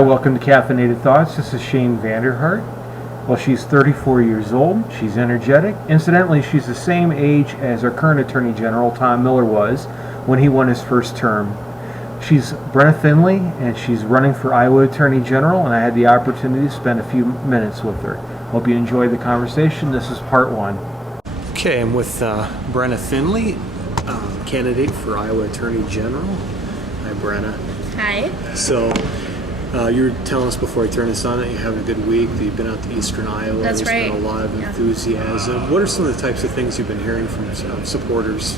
Welcome to Caffeinated Thoughts. This is Shane Vanderhart. Well, she's 34 years old. She's energetic. Incidentally, she's the same age as our current Attorney General, Tom Miller, was when he won his first term. She's Brenna Findley, and she's running for Iowa Attorney General, and I had the opportunity to spend a few minutes with her. Hope you enjoyed the conversation. This is part one. Okay, I'm with Brenna Findley, candidate for Iowa Attorney General. Hi, Brenna. Hi. So, you were telling us before I turn this on that you're having a good week, that you've been out to Eastern Iowa. That's right. There's been a lot of enthusiasm. What are some of the types of things you've been hearing from supporters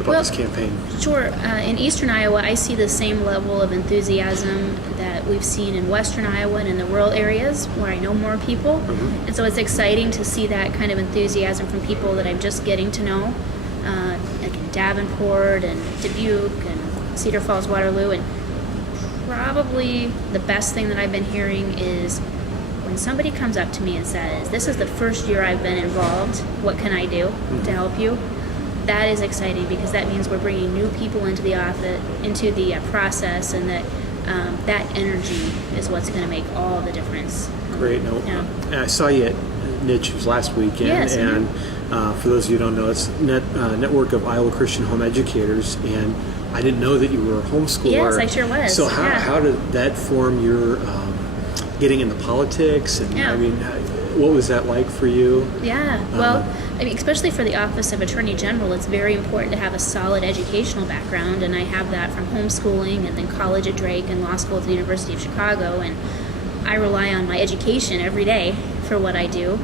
about this campaign? Sure. In Eastern Iowa, I see the same level of enthusiasm that we've seen in Western Iowa and in the rural areas where I know more people. Mm-hmm. And so it's exciting to see that kind of enthusiasm from people that I'm just getting to know, like in Davenport and Dubuque and Cedar Falls, Waterloo. And probably the best thing that I've been hearing is when somebody comes up to me and says, "This is the first year I've been involved. What can I do to help you?" That is exciting because that means we're bringing new people into the office, into the process, and that energy is what's going to make all the difference. Great. I saw you at Niche last weekend, yes, and for those of you who don't know, it's Network of Iowa Christian Home Educators, and I didn't know that you were a homeschooler. Yes, I sure was. So how did that form your getting into politics? And I mean, what was that like for you? Yeah, well, I mean, especially for the Office of Attorney General, it's very important to have a solid educational background, and I have that from homeschooling and then college at Drake and law school at the University of Chicago, and I rely on my education every day for what I do.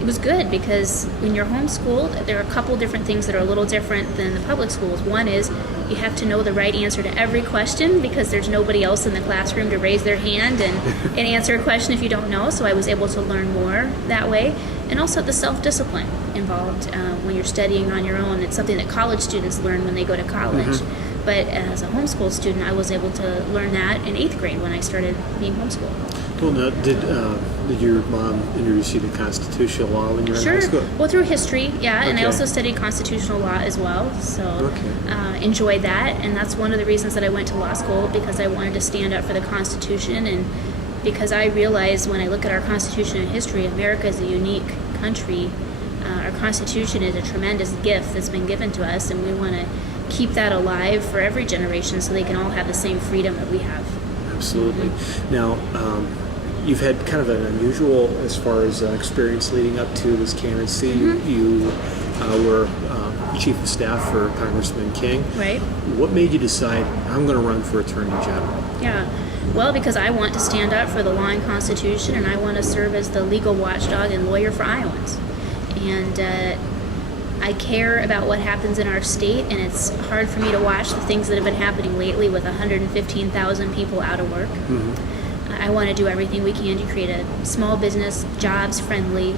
It was good because when you're homeschooled, there are a couple different things that are a little different than the public schools. One is you have to know the right answer to every question because there's nobody else in the classroom to raise their hand and answer a question if you don't know. So I was able to learn more that way. And also the self-discipline involved when you're studying on your own. It's something that college students learn when they go to college. Mm-hmm. But as a homeschool student, I was able to learn that in 8th grade when I started being homeschooled. Well, now, did your mom introduce you to constitutional law when you were in high school? Well, through history, and I also studied constitutional law as well, so enjoyed that, and that's one of the reasons that I went to law school, because I wanted to stand up for the Constitution, and because I realized when I look at our Constitution and history, America is a unique country. Our Constitution is a tremendous gift that's been given to us, and we want to keep that alive for every generation so they can all have the same freedom that we have. Absolutely. Mm-hmm. Now, you've had kind of an unusual, as far as experience leading up to this candidacy. Mm-hmm. You were chief of staff for Congressman King. Right. What made you decide, I'm going to run for Attorney General? Yeah. Well, because I want to stand up for the law and Constitution, and I want to serve as the legal watchdog and lawyer for Iowans. And I care about what happens in our state, and it's hard for me to watch the things that have been happening lately with 115,000 people out of work. Mm-hmm. I want to do everything we can to create a small business, jobs-friendly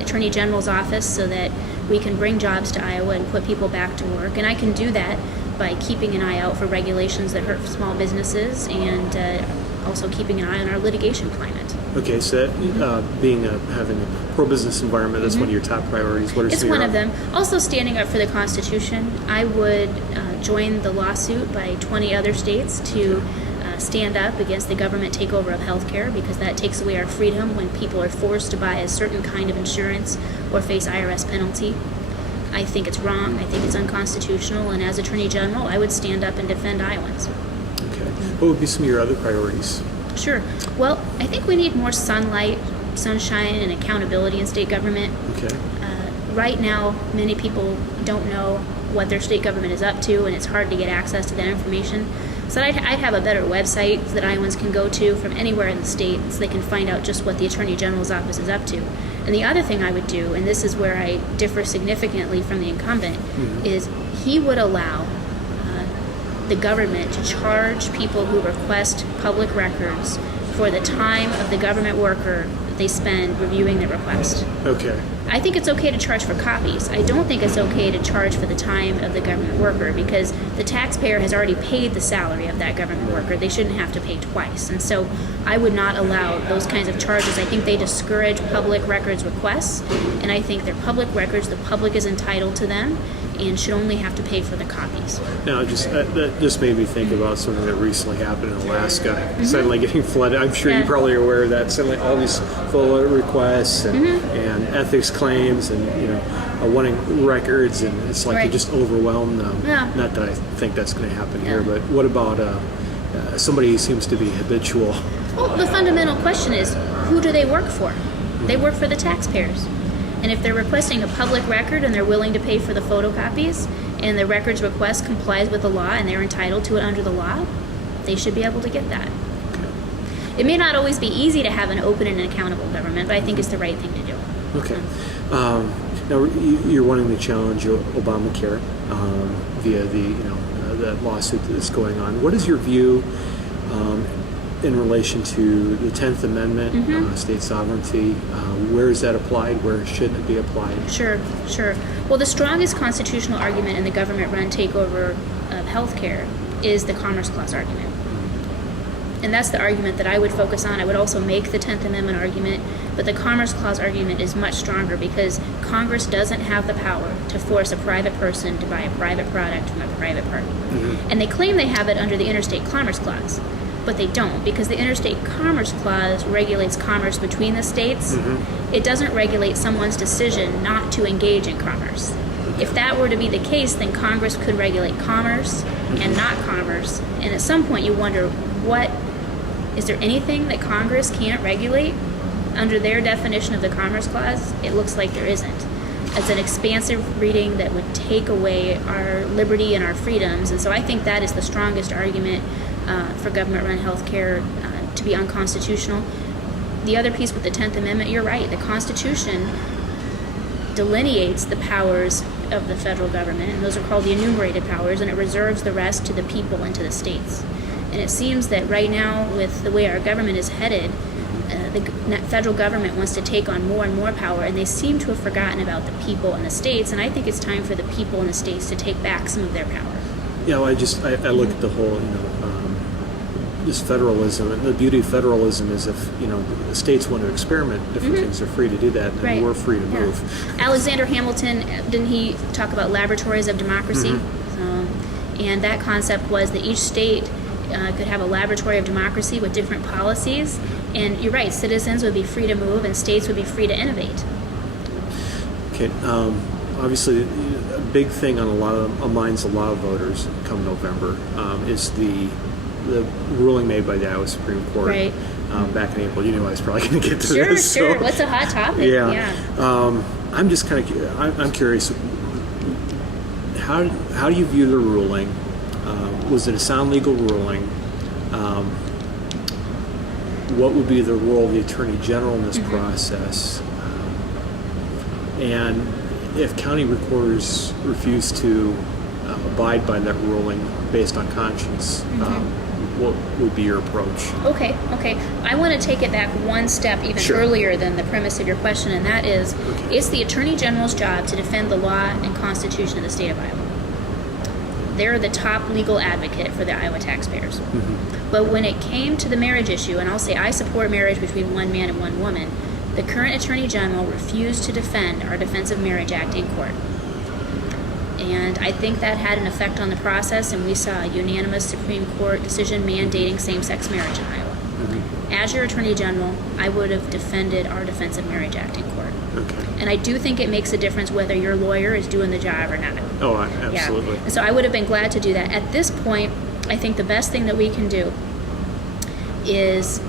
Attorney General's office so that we can bring jobs to Iowa and put people back to work. And I can do that by keeping an eye out for regulations that hurt small businesses and also keeping an eye on our litigation climate. Okay, so having a pro-business environment, that's one of your top priorities. What are It's one of them. Also standing up for the Constitution. I would join the lawsuit by 20 other states to stand up against the government takeover of healthcare, because that takes away our freedom when people are forced to buy a certain kind of insurance or face IRS penalty. I think it's wrong. I think it's unconstitutional. And as Attorney General, I would stand up and defend Iowans. Okay. What would be some of your other priorities? Sure. Well, I think we need more sunlight, sunshine, and accountability in state government. Okay. Right now, many people don't know what their state government is up to, and it's hard to get access to that information. So I'd have a better website that Iowans can go to from anywhere in the state so they can find out just what the Attorney General's office is up to. And the other thing I would do, and this is where I differ significantly from the incumbent, is he would allow the government to charge people who request public records for the time of the government worker that they spend reviewing the request. Okay. I think it's okay to charge for copies. I don't think it's okay to charge for the time of the government worker, because the taxpayer has already paid the salary of that government worker. They shouldn't have to pay twice. And so I would not allow those kinds of charges. I think they discourage public records requests, and I think they're public records. The public is entitled to them, and should only have to pay for the copies. Now, that just made me think about something that recently happened in Alaska. Suddenly getting flooded. I'm sure you probably are aware of that. Suddenly, all these FOIA requests and ethics claims, and wanting records, and it's like you just overwhelm them. Yeah. Not that I think that's going to happen here, but what about somebody who seems to be habitual? Well, the fundamental question is, who do they work for? They work for the taxpayers. And if they're requesting a public record and they're willing to pay for the photocopies, and the records request complies with the law and they're entitled to it under the law, they should be able to get that. Okay. It may not always be easy to have an open and accountable government, but I think it's the right thing to do. Okay. Now you're wanting to challenge Obamacare via the lawsuit that's going on. What is your view in relation to the 10th Amendment, state sovereignty? Where is that applied? Where shouldn't it be applied? Sure. Well, the strongest constitutional argument in the government-run takeover of healthcare is the Commerce Clause argument. And that's the argument that I would focus on. I would also make the 10th Amendment argument, but the Commerce Clause argument is much stronger because Congress doesn't have the power to force a private person to buy a private product from a private party. And they claim they have it under the Interstate Commerce Clause, but they don't, because the Interstate Commerce Clause regulates commerce between the states. It doesn't regulate someone's decision not to engage in commerce. If that were to be the case, then Congress could regulate commerce and not commerce. And at some point you wonder, is there anything that Congress can't regulate under their definition of the Commerce Clause? It looks like there isn't. It's an expansive reading that would take away our liberty and our freedoms. And so I think that is the strongest argument for government-run health care to be unconstitutional. The other piece with the 10th Amendment, you're right, the Constitution delineates the powers of the federal government, and those are called the enumerated powers, and it reserves the rest to the people and to the states. And it seems that right now, with the way our government is headed, the federal government wants to take on more and more power, and they seem to have forgotten about the people and the states, and I think it's time for the people and the states to take back some of their power. Yeah, well, I look at the whole, just federalism, and the beauty of federalism is if, the states want to experiment different things, they're free to do that, and we're free to move. Alexander Hamilton, didn't he talk about laboratories of democracy? And that concept was that each state could have a laboratory of democracy with different policies, and you're right, citizens would be free to move and states would be free to innovate. Okay, obviously a big thing on minds a lot of voters come November is the ruling made by the Iowa Supreme Court back in April. You knew I was probably going to get to this. Sure. So, what's a hot topic? I'm just kind of I'm curious, how do you view the ruling? Was it a sound legal ruling? What would be the role of the Attorney General in this process? And if county recorders refuse to abide by that ruling based on conscience, what would be your approach? Okay. I want to take it back one step even earlier than the premise of your question, and that is, it's the Attorney General's job to defend the law and Constitution of the state of Iowa. They're the top legal advocate for the Iowa taxpayers. But when it came to the marriage issue, and I'll say I support marriage between one man and one woman, the current Attorney General refused to defend our Defense of Marriage Act in court. And I think that had an effect on the process, and we saw a unanimous Supreme Court decision mandating same-sex marriage in Iowa. As your Attorney General, I would have defended our Defense of Marriage Act in court. And I do think it makes a difference whether your lawyer is doing the job or not. Oh, absolutely. And so I would have been glad to do that. At this point, I think the best thing that we can do is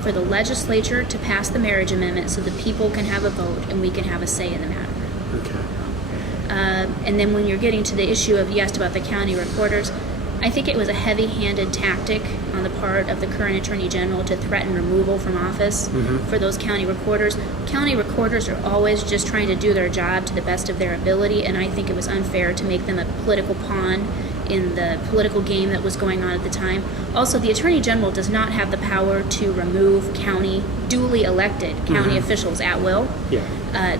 for the legislature to pass the marriage amendment so the people can have a vote and we can have a say in the matter. And then when you're getting to the issue of, you asked about the county recorders, I think it was a heavy-handed tactic on the part of the current Attorney General to threaten removal from office for those county recorders. County recorders are always just trying to do their job to the best of their ability, and I think it was unfair to make them a political pawn in the political game that was going on at the time. Also, the Attorney General does not have the power to remove duly elected county officials at will.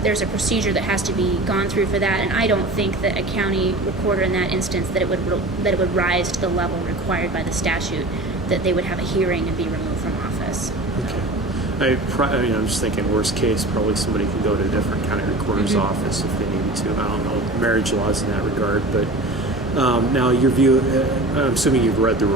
There's a procedure that has to be gone through for that, and I don't think that a county recorder in that instance that it would rise to the level required by the statute that they would have a hearing and be removed from office. I mean, I'm just thinking worst case, probably somebody can go to a different county recorder's office if they needed to. I don't know marriage laws in that regard, but now your view. I'm assuming you've read the